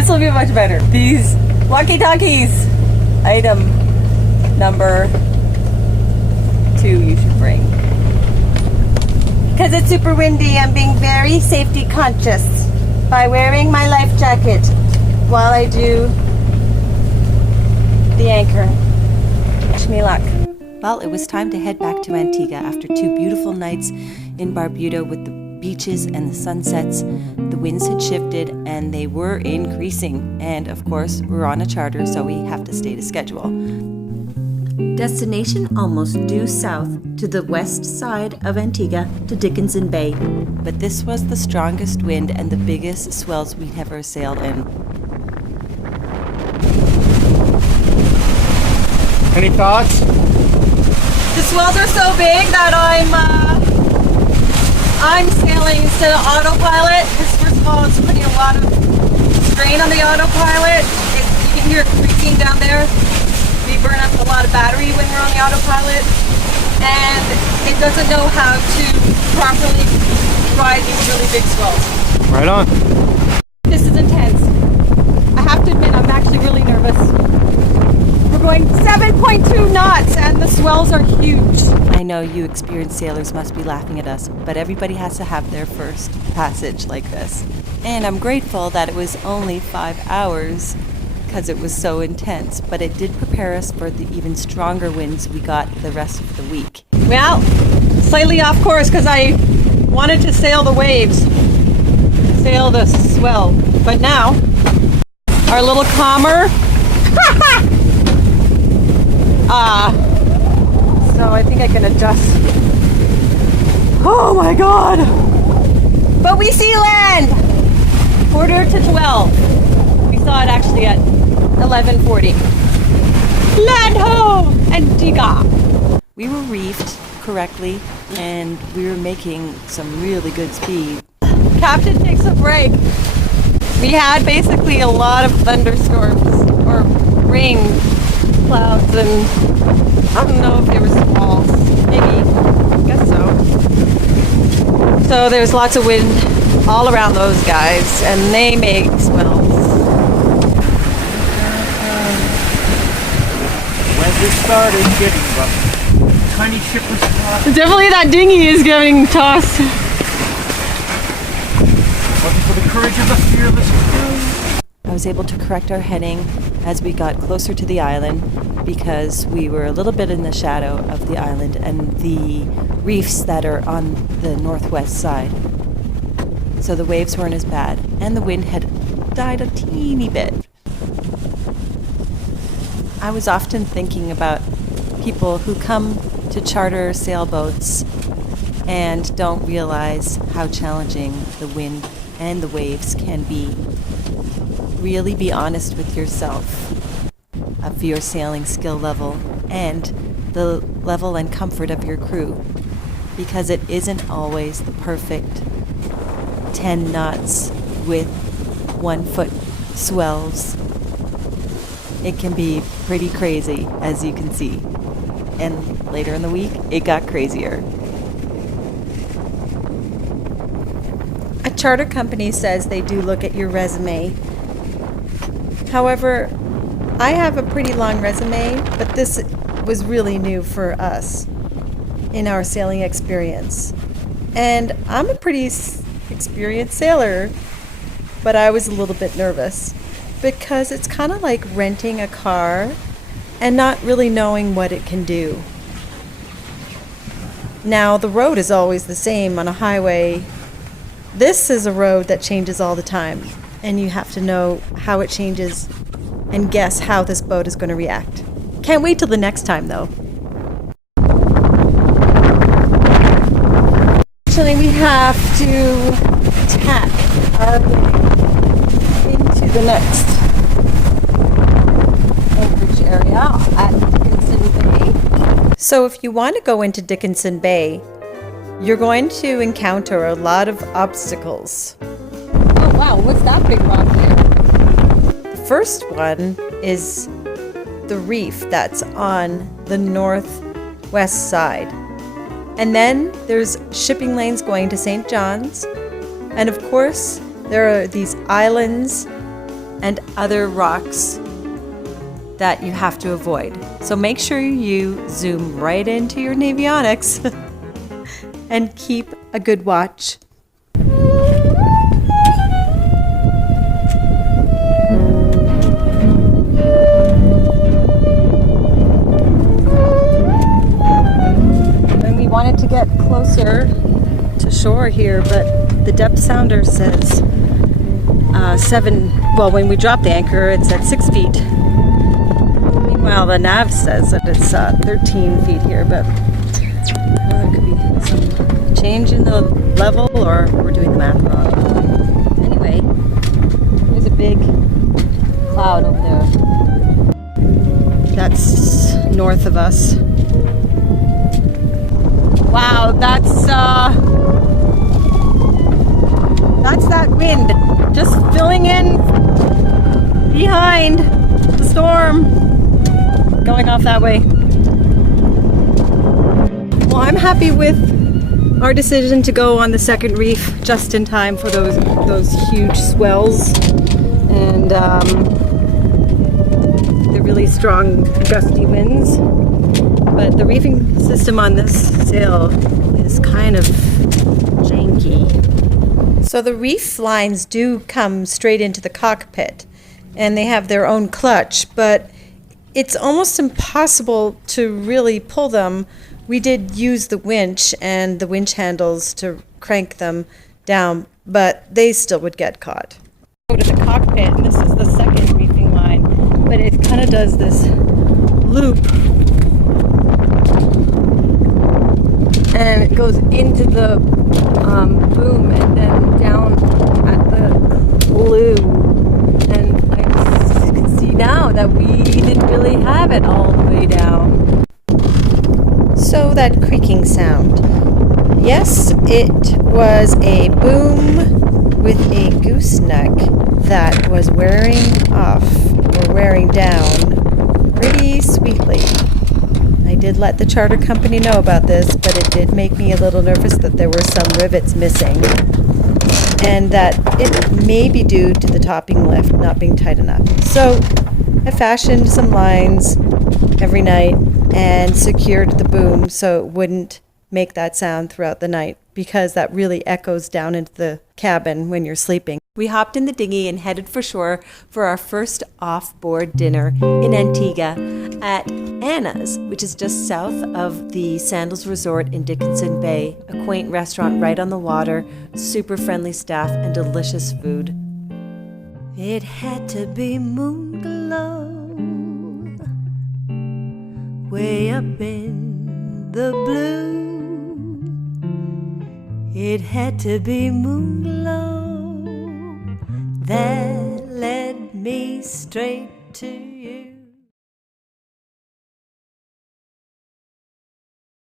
This will be much better. These walkie-talkies. Item number 2 you should bring. Because it's super windy, I'm being very safety conscious by wearing my life jacket while I do the anchor. Wish me luck. Well, it was time to head back to Antigua after 2 beautiful nights in Barbuda with the beaches and the sunsets. The winds had shifted and they were increasing. And of course, we're on a charter, so we have to stay to schedule. Destination almost due south to the west side of Antigua to Dickenson Bay. But this was the strongest wind and the biggest swells we'd ever sailed in. Any thoughts? The swells are so big that I'm sailing instead of autopilot, because first of all, it's putting a lot of strain on the autopilot. You can hear it creaking down there. We burn up a lot of battery when we're on the autopilot, and it doesn't know how to properly ride these really big swells. Right on. This is intense. I have to admit, I'm actually really nervous. We're going 7.2 knots and the swells are huge. I know you experienced sailors must be laughing at us, but everybody has to have their first passage like this. And I'm grateful that it was only 5 hours because it was so intense, but it did prepare us for the even stronger winds we got the rest of the week. Well, slightly off course because I wanted to sail the waves, sail the swell, but now are a little calmer. So I think I can adjust. Oh my God! But we see land! 11:45. We saw it actually at 11:40. Land ho! Antigua! We were reefed correctly and we were making some really good speed. Captain takes a break. We had basically a lot of thunderstorms or rain clouds, and I don't know if they were squalls. Maybe. I guess so. So there's lots of wind all around those guys, and they make swells. When this started getting rough, tiny ship was tossed. Definitely that dinghy is getting tossed. Wasn't for the courage of the fearless crew. I was able to correct our heading as we got closer to the island because we were a little bit in the shadow of the island and the reefs that are on the northwest side. So the waves weren't as bad and the wind had died a teeny bit. I was often thinking about people who come to charter sailboats and don't realize how challenging the wind and the waves can be. Really be honest with yourself of your sailing skill level and the level and comfort of your crew, because it isn't always the perfect 10 knots with 1 foot swells. It can be pretty crazy, as you can see. And later in the week, it got crazier. A charter company says they do look at your resume. However, I have a pretty long resume, but this was really new for us in our sailing experience. And I'm a pretty experienced sailor, but I was a little bit nervous because it's kind of like renting a car and not really knowing what it can do. Now, the road is always the same on a highway. This is a road that changes all the time, and you have to know how it changes and guess how this boat is going to react. Can't wait till the next time, though. Actually, we have to tack our way into the next anchorage area at Dickenson Bay. So if you want to go into Dickenson Bay, you're going to encounter a lot of obstacles. Oh wow, what's that big rock there? The first one is the reef that's on the northwest side. And then there's shipping lanes going to St. John's. And of course, there are these islands and other rocks that you have to avoid. So make sure you zoom right into your navionics and keep a good watch. And we wanted to get closer to shore here, but the depth sounder says 7, well, when we drop the anchor, it's at 6 feet. Meanwhile, the nav says that it's 13 feet here, but there could be some change in the level, or we're doing the math wrong. Anyway, there's a big cloud over there. That's north of us. Wow, that's that wind just filling in behind the storm going off that way. Well, I'm happy with our decision to go on the second reef just in time for those huge swells and the really strong gusty winds. But the reefing system on this sail is kind of janky. So the reef lines do come straight into the cockpit, and they have their own clutch, but it's almost impossible to really pull them. We did use the winch and the winch handles to crank them down, but they still would get caught. Go to the cockpit, and this is the second reefing line, but it kind of does this loop, and it goes into the boom and then down at the blue. And I can see now that we didn't really have it all the way down. So that creaking sound. Yes, it was a boom with a gooseneck that was wearing off or wearing down pretty sweetly. I did let the charter company know about this, but it did make me a little nervous that there were some rivets missing and that it may be due to the topping lift not being tight enough. So I fashioned some lines every night and secured the boom so it wouldn't make that sound throughout the night, because that really echoes down into the cabin when you're sleeping. We hopped in the dinghy and headed for shore for our first off-board dinner in Antigua at Anna's, which is just south of the Sandals Resort in Dickenson Bay, a quaint restaurant right on the water, super friendly staff, and delicious food. It had to be Moonglow, way up in the blue. It had to be Moonglow that led me straight to you.